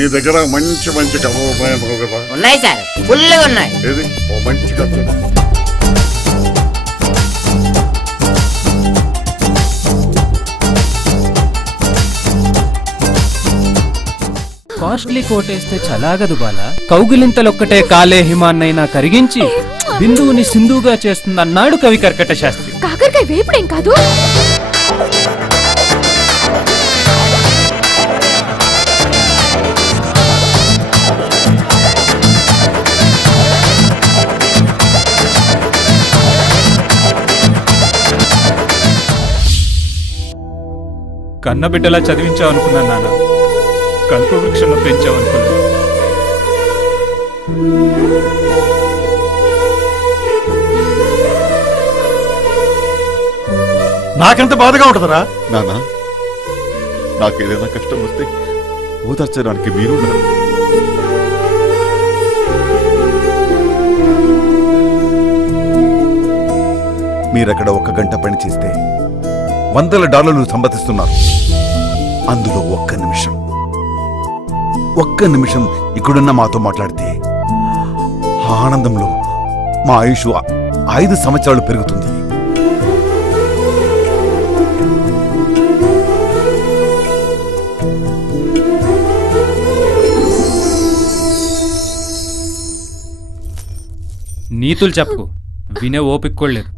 నీ దగ్గర మంచి మంచి కథలు ఉన్నాయన్నావు కదా? ఉన్నాయి సార్, ఫుల్గా ఉన్నాయి. ఏది ఓ మంచి కథ? కాస్ట్లీ కోటేస్తే చలాగదు బాల. కౌగిలింతలొక్కటే కాలే హిమాన్నైనా కరిగించి బిందువుని సింధువుగా చేస్తుందన్నాడు కవి కర్కట శాస్త్రి. కాకరకాయ వేపుడేం కాదు. కన్నబిడ్డలా చదివించావు అనుకున్నాను నాన్న, కల్పవృక్షంలో పెంచావు అనుకున్నాను. నాకెంత బాధగా ఉంటుందరా నానా. నాకేదైనా కష్టం వస్తే ఓదార్చడానికి మీరున్నారు. మీరక్కడ 1 గంట పని చేస్తే $100 సంపాదిస్తున్నారు. అందులో ఒక్క నిమిషం ఇక్కడున్న మాతో మాట్లాడితే ఆనందంలో మా ఆయుష్ 5 సంవత్సరాలు పెరుగుతుంది. నీతులు చెప్పు, వినే ఓపిక కూడా లేదు.